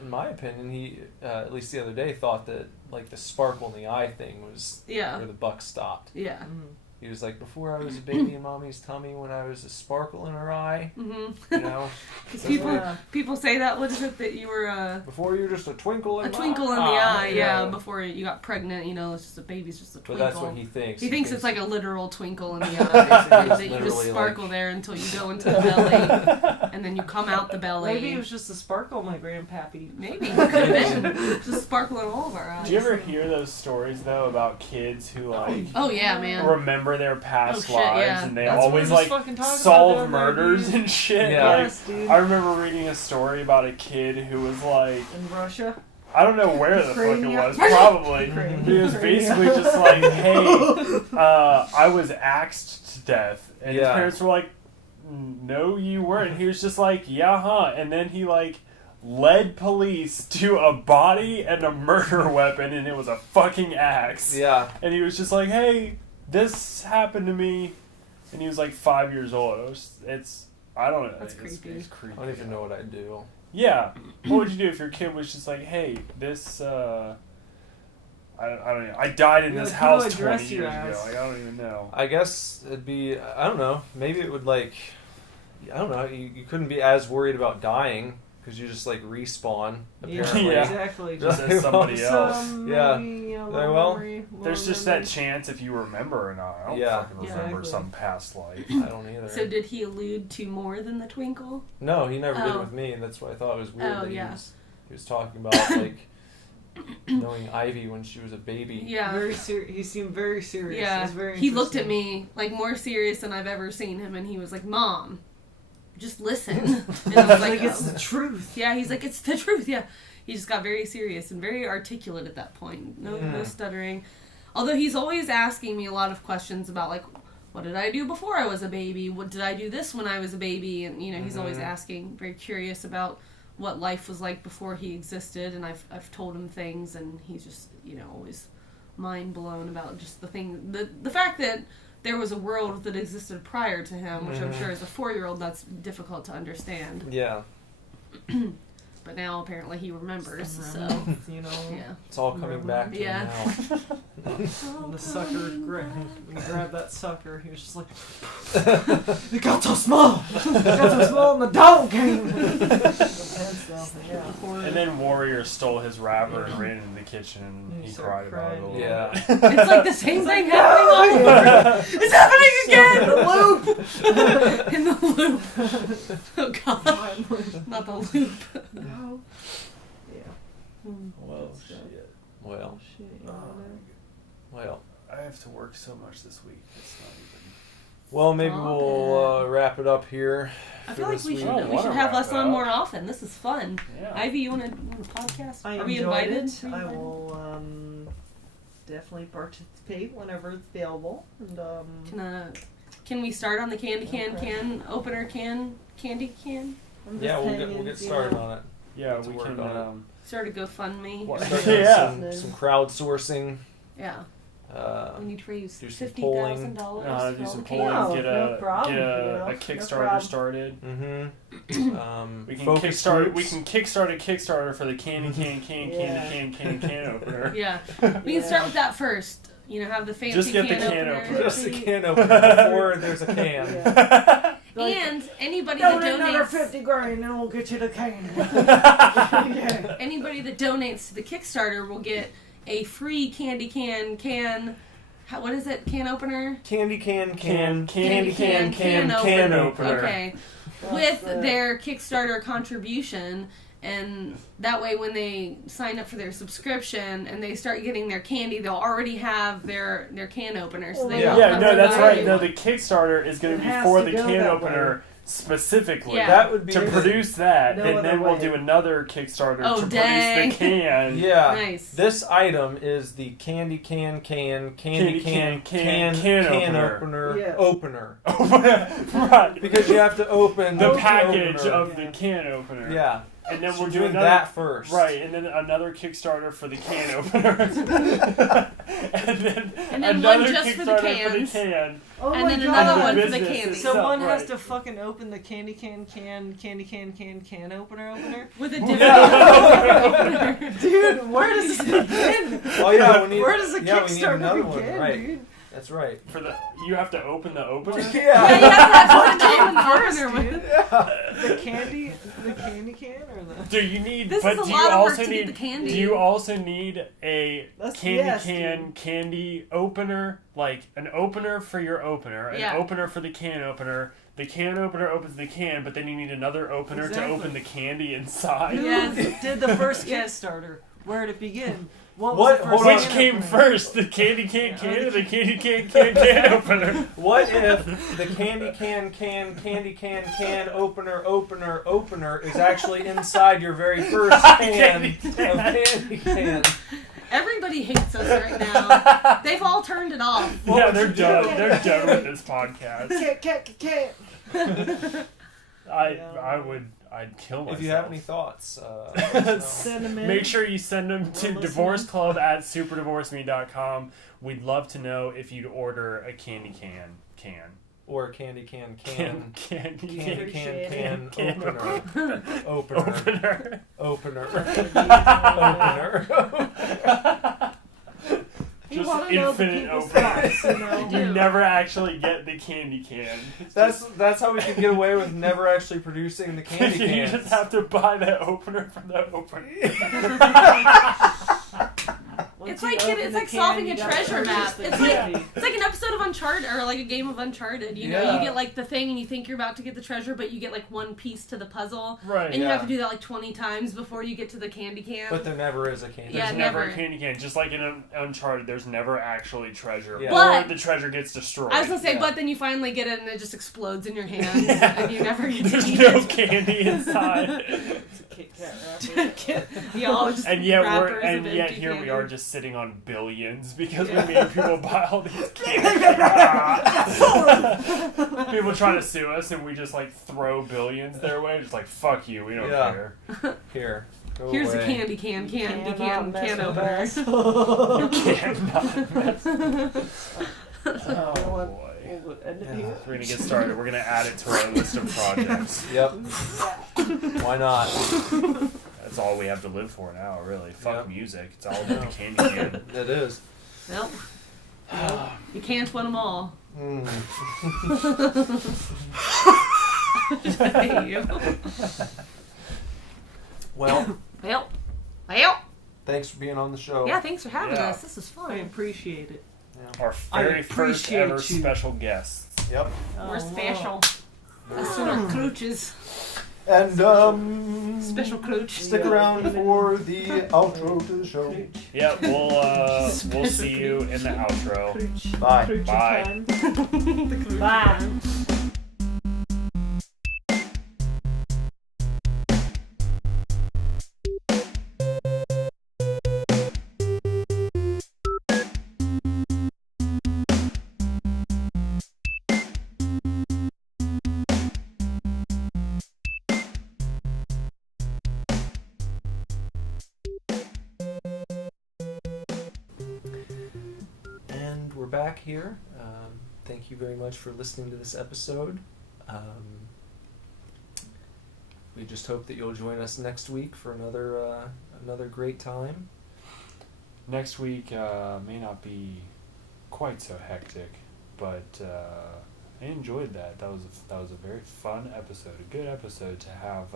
in my opinion, he at least the other day thought that like the sparkle in the eye thing was where the buck stopped. Yeah. Mm. He was like, before I was a baby in mommy's tummy, when I was a sparkle in her eye, Because people say that. What is it that you were before you were just a twinkle in a twinkle in the eye? Yeah. Before you got pregnant, it's just a baby's just a twinkle. But that's what he thinks. He thinks it's like a literal twinkle in the eye. That you just sparkle there until you go into the belly, and then you come out the belly. Maybe it was just a sparkle, my grandpappy. Maybe it could have been just sparkling all of our eyes. Do you ever hear those stories though about kids who like Oh yeah, man. remember their past Oh, shit, lives yeah. and they That's what always we was like fucking talking about solve down there, murders dude. and shit? Yeah. Like, Yes, dude. I remember reading a story about a kid who was like, In Russia? I don't know where the fuck it Ukraine, was, yeah. probably. Ukraine. But it was basically just like, hey, I was axed to death. And his Yeah. parents were like, no, you weren't. He was just like, yeah, huh. And then he like led police to a body and a murder weapon, and it was a fucking axe. Yeah. And he was just like, hey, this happened to me. And he was like 5 years old. I don't know. That's creepy. It's creepy. I don't even know what I'd do. Yeah. What would you do if your kid was just like, hey, this, I don't know. I died in You're this like, who do I house 20 dress years you ago. as? Like, I don't even know. I guess it'd be, I don't know, maybe it would like, I don't know, you couldn't be as worried about dying because you just like respawn, apparently. Yeah. Exactly. Just as somebody else. Yeah. Well, There's just that chance if you remember or not. I don't Yeah. fucking remember Exactly. some past life. I don't either. So did he allude to more than the twinkle? No, he never did it Oh. with me, and that's why I thought it was weird Oh, that yeah. he was talking about like knowing Ivy when she was a baby. Yeah. Very serious. He seemed very serious. It Yeah. was very He looked at interesting. me like more serious than I've ever seen him, and he was like, "Mom, just listen." And I was Like, like, it's "Oh." the truth. Yeah, he's like, "It's the truth." Yeah. He just got very serious and very articulate at that point. No Yeah. stuttering. Although he's always asking me a lot of questions about like, what did I do before I was a baby? What did I do this when I was a baby? And he's always asking, very curious about what life was like before he existed. And I've told him things, and he's just always mind blown about just the fact that there was a world that existed prior to him, which I'm sure as a 4-year-old that's difficult to understand. Yeah. But now apparently he remembers. So yeah. It's all coming back to Yeah. him now. And the sucker, when he grabbed that sucker, he was just like, it got so small! It got so small and the dog came! And then Warrior stole his wrapper and ran into the kitchen, and he cried started about it a little Yeah. bit. It's like the same thing happening all over. It's happening again! The loop! In the loop. Oh god. Not the loop. No. Yeah. Well, shit. Well, well. I have to work so much this week. It's not even... Well, maybe Stop we'll it. wrap it up here. I for feel like this we week. should I we wanna should have wrap us it on up. more often. This is fun. Yeah. Ivy, you want to podcast? I Are we enjoyed invited? it. Are you I invited? will definitely participate whenever it's available. And Can we start on the candy can opener candy can? I'm just Yeah, we'll hanging, get you started know. on it. Yeah, Let's we work can... on it. Start a GoFundMe. What? Start Yeah. doing some crowdsourcing. Yeah. We need to raise do some $50,000. Do for all some the polling, cans. get No a problem, a no Kickstarter problem. started. Mm-hmm. We can Focus kickstart. groups. We can kickstart a Kickstarter for the candy can opener. Yeah. We can start with that first. Have the fancy Just get the can can opener. opener. Just a can opener before there's a can. Yeah. And anybody that Donate another donates 50 grand and we'll get you the cane. anybody that donates to the Kickstarter will get a free candy can. What is it? Can opener? Candy can Can opener. Okay. With their Kickstarter contribution, and that way when they sign up for their subscription and they start getting their candy, they'll already have their can opener. So they Yeah. won't Yeah, have no, to that's buy right. it. No, the Kickstarter is going It to be has for to the go can that opener, specifically Yeah. That would be to produce that, No and other then we'll way. do another Kickstarter Oh, to dang. produce the can. Yeah. Nice. This item is the candy can Yeah. opener. Right. Because you have to open The the package opener. of the can opener. Yeah. And then So we'll do doing another, that first. Right, and then another Kickstarter for the can opener. and then another one just for the Kickstarter for the cans. can. Oh And my then god. another one for the Business candy. itself, So one has right. to fucking open the candy can opener. With a different Dude, where does this begin? Oh yeah, we need. Where does the we need Kickstarter another begin, one, right? dude? That's right. For the you have to open the opener. Yeah, you have to open the First, opener dude. with. The candy can or the... Do you need? This but is a do lot you of work also to need? get the candy. Do you also need a That's- candy yes, can dude. candy opener, like an opener for your opener, an Yeah. opener for the can opener? The can opener opens the can, but then you need another opener Exactly. to open the candy inside. Yes. Did the first Kickstarter? Where did it begin? What was What- the first hold Which on. can came opener? first, the candy can or the candy can opener? What if the candy can opener is actually inside your very first can of candy can? Everybody hates us right now. They've all turned it off. Yeah, they're done. They're done with this podcast. Can't. I'd kill myself. If you have any thoughts, Send them in. Make sure you send them to We're listening. divorceclub@superdivorceme.com. We'd love to know if you'd order a candy can. or candy can Candy can can opener. opener. You Just wanna know the infinite people's opener. thoughts, you know? You never actually get the candy can. That's how we can get away with never actually producing the candy You cans. just have to buy the opener from the opener. It's like solving a treasure map. It's like like an episode of Uncharted, or like a game of Uncharted. You know, Yeah. you get like the thing, and you think you're about to get the treasure, but you get like one piece to the puzzle, Right. and you Yeah. have to do that like 20 times before you get to the candy can. But there never is a candy Yeah, There's can. never never. a candy can. Just like in Uncharted, there's never actually treasure. Yeah. Or But- the treasure gets destroyed. I was gonna say, Yeah. but then you finally get it, and it just explodes in your hands, Yeah. and you never get to There's eat no it. candy inside. It's a Kit Kat wrapper. You all just And yet wrappers of yet empty here we candy. are just sitting on billions because Yeah. we made people buy all these candy. People try to sue us and we just like throw billions their way. Just like fuck you, we don't Yeah. care. Here. Go Here's away. a candy can Cannot mess with opener. us. You cannot mess. Oh We'll boy. end it here. We're gonna get started. We're gonna add it to our list of projects. Yep. Why not? That's all we have to live for now, really. Fuck Yep. music. It's all about the candy can. It is. Nope. You can't win them all. Mm. I hate you. Well, Well. thanks for being on the show. Yeah, thanks for having Yeah. us. This is I fun. appreciate it. Our I very first ever appreciate you. special guests. Yep. We're Oh, special. wow. That's in our crooches. And Special crooch. stick around for the outro to the show. Yeah, we'll see you in the outro. Bye. Bye. Bye. And we're back here. Thank you very much for listening to this episode. We just hope that you'll join us next week for another great time. Next week may not be quite so hectic, but I enjoyed that. That was a very fun episode, a good episode to have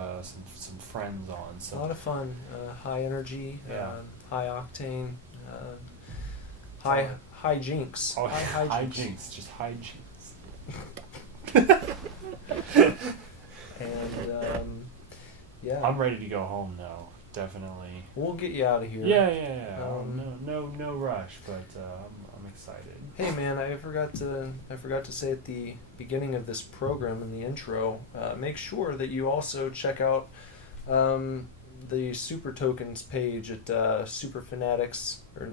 some friends on. A lot of fun, high energy, Yeah. high octane, high jinx. Oh, high jinx, just high jinx. And yeah. I'm ready to go home now. definitely. We'll get you out of here. Yeah. No rush, but I'm excited. Hey man, I forgot to say at the beginning of this program in the intro, make sure that you also check out the Super Tokens page at Super Fanatics, or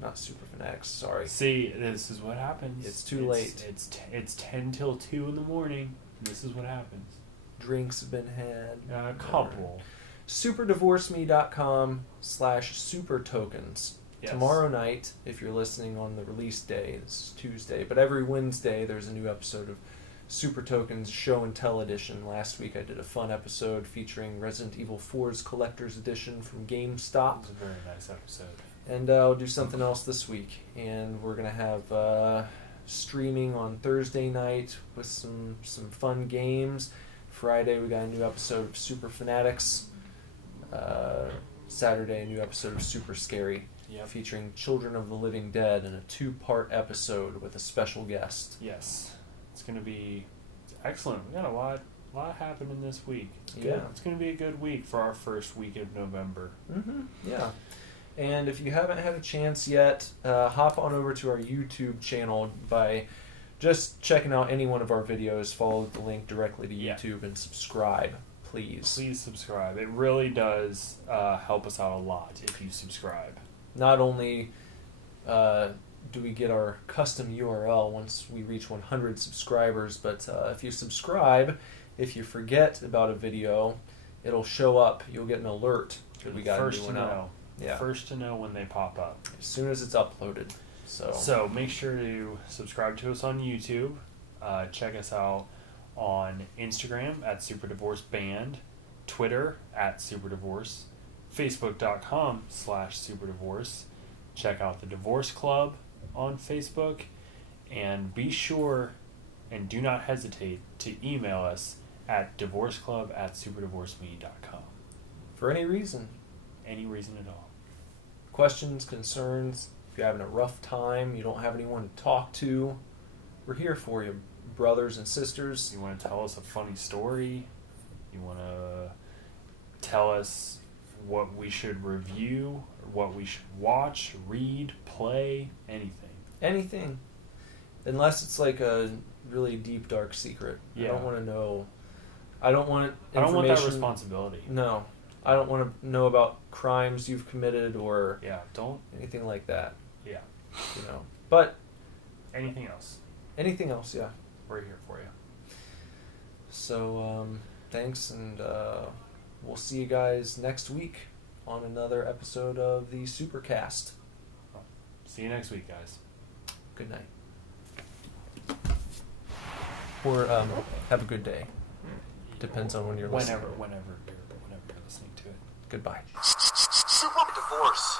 not Super Fanatics, sorry. See, this is what happens. It's too late. It's 10 till 2 in the morning. This is what happens. Drinks have been had. A couple. SuperDivorceMe.com/supertokens. Yes. Tomorrow night, if you're listening on the release day, this is Tuesday, but every Wednesday there's a new episode of Super Tokens Show and Tell Edition. Last week I did a fun episode featuring Resident Evil 4's Collector's Edition from GameStop. It was a very nice episode. And I'll do something else this week. And we're going to have streaming on Thursday night with some fun games. Friday we got a new episode of Super Fanatics. Saturday a new episode of Super Scary. Yep. Featuring Children of the Living Dead in a 2-part episode with a special guest. Yes. It's going to be excellent. We got a lot happening this week. It's good. Yeah. It's going to be a good week for our first week of November. Mm-hmm. Yeah. And if you haven't had a chance yet, hop on over to our YouTube channel by just checking out any one of our videos. Follow the link directly to YouTube and subscribe, please. Please subscribe. It really does help us out a lot if you subscribe. Not only do we get our custom URL once we reach 100 subscribers, but if you subscribe, if you forget about a video, it'll show up. You'll get an alert that we got a new one out. Yeah. First to know when they pop up. As soon as it's uploaded. So make sure to subscribe to us on YouTube. Check us out on Instagram at SuperDivorceBand, Twitter at SuperDivorce, Facebook.com/SuperDivorce. Check out the Divorce Club on Facebook, and be sure and do not hesitate to email us at divorceclub@superdivorceme.com. For any reason. Any reason at all. Questions, concerns, if you're having a rough time, you don't have anyone to talk to, we're here for you, brothers and sisters. You want to tell us a funny story? You want to tell us what we should review, or what we should watch, read, play, anything. Anything. Unless it's like a really deep, dark secret. Yeah. I don't want to know. I don't want I don't want that information- responsibility. No. I don't want to know about crimes you've committed or Don't. anything like that. Yeah. You know. But Anything else, anything else, yeah. we're here for you. So, thanks, and we'll see you guys next week on another episode of the Supercast. See you next week, guys. Good night. Or have a good day. Depends on when you're listening. Whenever you're listening to it. Goodbye. Super Divorce.